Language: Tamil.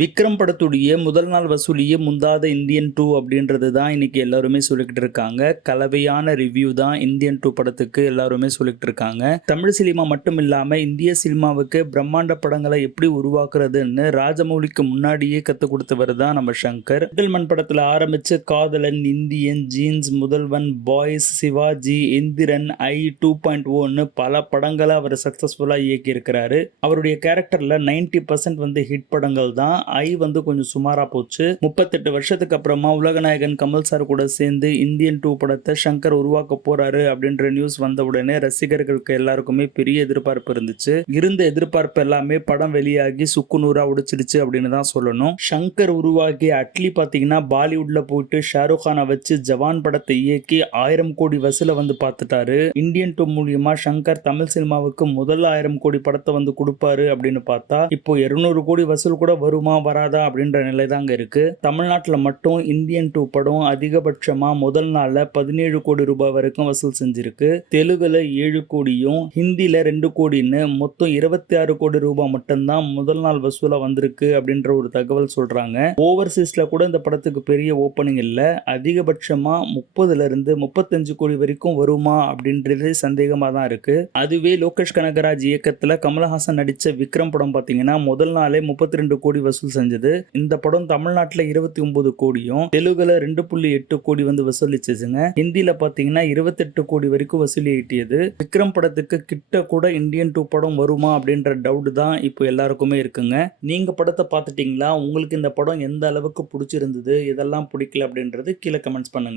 விக்ரம் படத்துடைய முதல் நாள் வசூலியே முந்தாத இந்தியன் 2 அப்படின்றது தான் இன்னைக்கு எல்லாருமே சொல்லிக்கிட்டு இருக்காங்க. கலவையான ரிவ்யூ தான் இந்தியன் 2 படத்துக்கு எல்லாருமே சொல்லிக்கிட்டு இருக்காங்க. தமிழ் சினிமா மட்டும் இல்லாம இந்திய சினிமாவுக்கு பிரம்மாண்ட படங்களை எப்படி உருவாக்குறதுன்னு ராஜமௌலிக்கு முன்னாடியே கற்றுக் கொடுத்தவர் தான் நம்ம சங்கர். ஜென்டில்மேன் படத்துல ஆரம்பிச்சு காதலன், இந்தியன், ஜீன்ஸ், முதல்வன், பாய்ஸ், சிவாஜி, இந்திரன், ஐ 2.0ன்னு பல படங்களை அவர் சக்சஸ்ஃபுல்லா இயக்கி இருக்கிறாரு. அவருடைய கேரக்டர்ல 90% வந்து ஹிட் படங்கள் தான். ஐ வந்து கொஞ்சம் சுமாரா போச்சு. 38 வருஷத்துக்கு அப்புறமா உலகநாயகன் கமல் சார் கூட சேர்ந்து இந்தியன் 2 படத்தை சங்கர் உருவாக்க போறாரு அப்படின்ற நியூஸ் வந்த உடனே ரசிகர்களுக்கு எல்லாருக்குமே பெரிய எதிர்பார்ப்பு இருந்துச்சு. இருந்த எதிர்பார்ப்பு எல்லாமே படம் வெளியாகி சுக்குநூறா உடைச்சிடுச்சு அப்படின்னு தான் சொல்லணும். சங்கர் உருவாக்கிய அட்லி பாத்தீங்கன்னா பாலிவுட்ல போயிட்டு ஷாருக் கானை வச்சு ஜவான் படத்தை இயக்கி 1000 கோடி வசூல வந்து பார்த்துட்டாரு. இந்தியன் 2 மூலியமா சங்கர் தமிழ் சினிமாவுக்கு முதல் 1000 கோடி படத்தை வந்து கொடுப்பாரு அப்படின்னு பார்த்தா இப்போ 200 கோடி வசூல் கூட வருமா வராதா அப்படின்ற நிலை தாங்க இருக்கு. தமிழ்நாட்டில் மட்டும் இந்தியன் 2 படம் அதிகபட்சமா முதல் நாள்ல 17 கோடி ரூபாய் வரைக்கும் வசூல் செஞ்சிருக்கு. தெலுங்குல 7 கோடியும் ஹிந்தில 2 கோடின்னு மொத்தம் 26 கோடி ரூபாய் மட்டும்தான் முதல் நாள் வசூலா வந்திருக்கு அப்படின்ற ஒரு தகவல் சொல்றாங்க. ஓவர்சீஸ்ல கூட இந்த படத்துக்கு பெரிய ஓப்பனிங் இல்ல. அதிகபட்சமா 30ல இருந்து 35 கோடி வரைக்கும் வருமா அப்படின்றது சந்தேகமா தான் இருக்கு. அதுவே லோகேஷ் கனகராஜ் இயக்கத்துல கமலஹாசன் நடிச்ச விக்ரம் படம் பாத்தீங்கன்னா முதல் நாளே 32 கோடி வசூல் செஞ்சது. இந்த படம் தமிழ்நாட்டில் 29 கோடியும் தெலுங்குல 2.8 கோடி வந்து வசூலிச்சுங்க. ஹிந்தில பாத்தீங்கன்னா 28 கோடி வரைக்கும் வசூலி ஈட்டியது. விக்ரம் படத்துக்கு கிட்ட கூட இந்தியன் 2 படம் வருமா அப்படின்ற டவுட் தான் இப்போ எல்லாருக்குமே இருக்குங்க. நீங்க படத்தை பார்த்துட்டீங்களா? உங்களுக்கு இந்த படம் எந்த அளவுக்கு பிடிச்சிருந்தது, இதெல்லாம் பிடிக்கல அப்படின்றது கீழே கமெண்ட்ஸ் பண்ணுங்க.